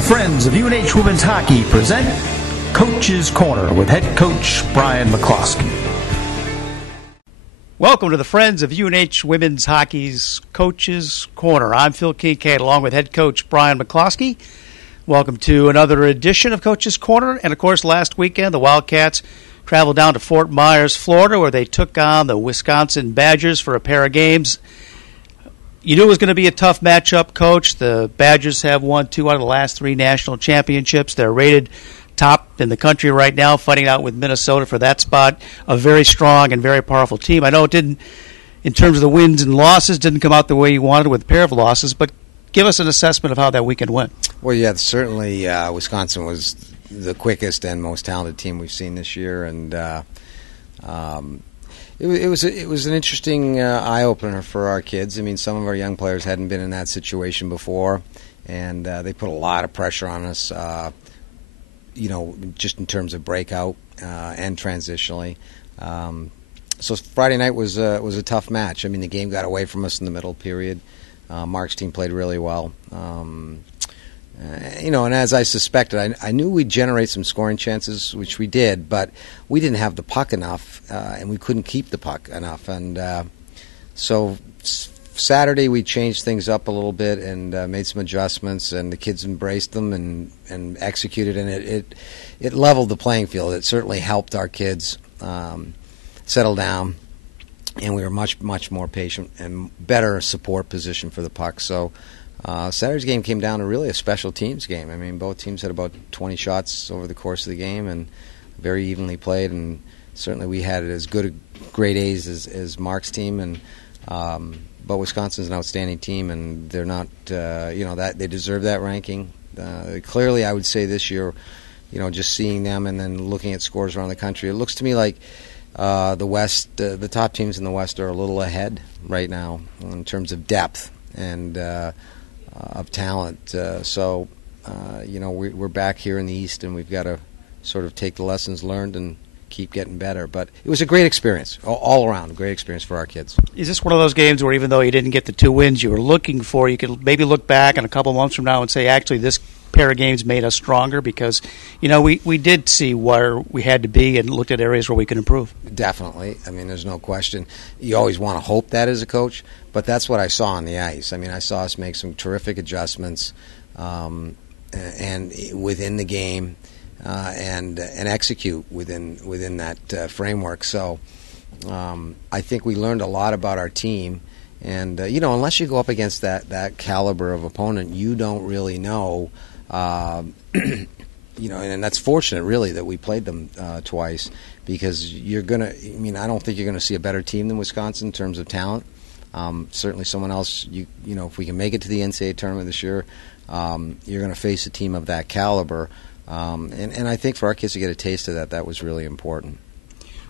The Friends of UNH Women's Hockey present Coach's Corner with head coach Brian McCloskey. Welcome to the Friends of UNH Women's Hockey's Coach's Corner. I'm Phil Kincaid along with head coach Brian McCloskey. Welcome to another edition of Coach's Corner. And, of course, last weekend the Wildcats traveled down to Fort Myers, Florida, where they took on the Wisconsin Badgers for a pair of games. You knew it was going to be a tough matchup, Coach. The Badgers have won 2 out of the last 3 national championships. They're rated top in the country right now, fighting out with Minnesota for that spot. A very strong and very powerful team. I know it didn't, in terms of the wins and losses, didn't come out the way you wanted with a pair of losses, but give us an assessment of how that weekend went. Well, yeah, certainly Wisconsin was the quickest and most talented team we've seen this year, and it was an interesting eye opener for our kids. I mean, some of our young players hadn't been in that situation before, and they put a lot of pressure on us. Just in terms of breakout and transitionally. So Friday night was a tough match. I mean, the game got away from us in the middle period. Mark's team played really well. And as I suspected, I knew we'd generate some scoring chances, which we did, but we didn't have the puck enough, and we couldn't keep the puck enough. And so Saturday we changed things up a little bit and made some adjustments, and the kids embraced them and executed, and it leveled the playing field. It certainly helped our kids settle down, and we were much more patient and better support position for the puck. So Saturday's game came down to really a special teams game. I mean, both teams had about 20 shots over the course of the game and very evenly played, and certainly we had as good a grade A's as Mark's team, and but Wisconsin's an outstanding team, and they're not, that they deserve that ranking. Clearly, I would say this year, just seeing them and then looking at scores around the country, it looks to me like the West, the top teams in the West are a little ahead right now in terms of depth and of talent. We're back here in the East, and we've got to sort of take the lessons learned and keep getting better. But it was a great experience, all around, a great experience for our kids. Is this one of those games where even though you didn't get the 2 wins you were looking for, you could maybe look back in a couple months from now and say, actually, this pair of games made us stronger because, we did see where we had to be and looked at areas where we could improve? Definitely. I mean, there's no question. You always want to hope that as a coach, but that's what I saw on the ice. I mean, I saw us make some terrific adjustments and within the game. And execute within that framework. So I think we learned a lot about our team. And, unless you go up against that caliber of opponent, you don't really know. And that's fortunate, really, that we played them twice, because you're going to – I don't think you're going to see a better team than Wisconsin in terms of talent. Certainly someone else, if we can make it to the NCAA tournament this year, you're going to face a team of that caliber. And I think for our kids to get a taste of that was really important.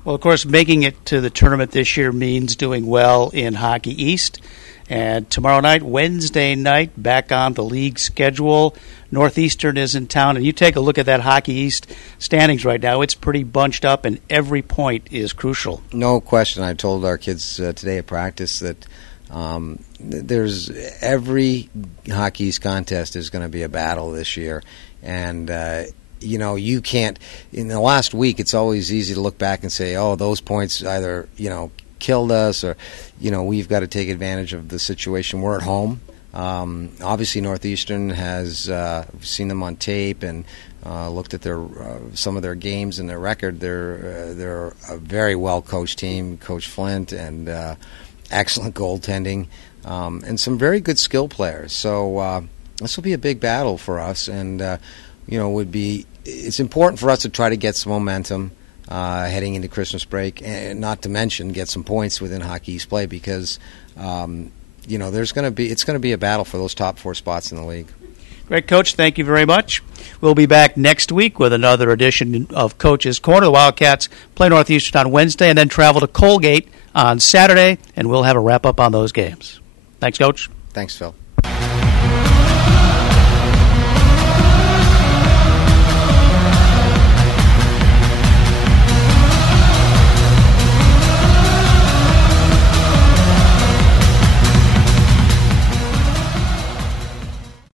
Well, of course, making it to the tournament this year means doing well in Hockey East. And tomorrow night, Wednesday night, back on the league schedule, Northeastern is in town. And you take a look at that Hockey East standings right now. It's pretty bunched up, and every point is crucial. No question. I told our kids today at practice that there's every Hockey East contest is going to be a battle this year. And, you can't – in the last week, it's always easy to look back and say, oh, those points either, killed us or, we've got to take advantage of the situation. We're at home. Obviously, Northeastern has seen them on tape and looked at their some of their games and their record. They're a very well-coached team, Coach Flint, and excellent goaltending and some very good skill players. So this will be a big battle for us, and it's important for us to try to get some momentum heading into Christmas break, and not to mention get some points within Hockey East play, because it's going to be a battle for those top 4 spots in the league. Great, Coach. Thank you very much. We'll be back next week with another edition of Coach's Corner. The Wildcats play Northeastern on Wednesday and then travel to Colgate on Saturday, and we'll have a wrap-up on those games. Thanks, Coach. Thanks, Phil.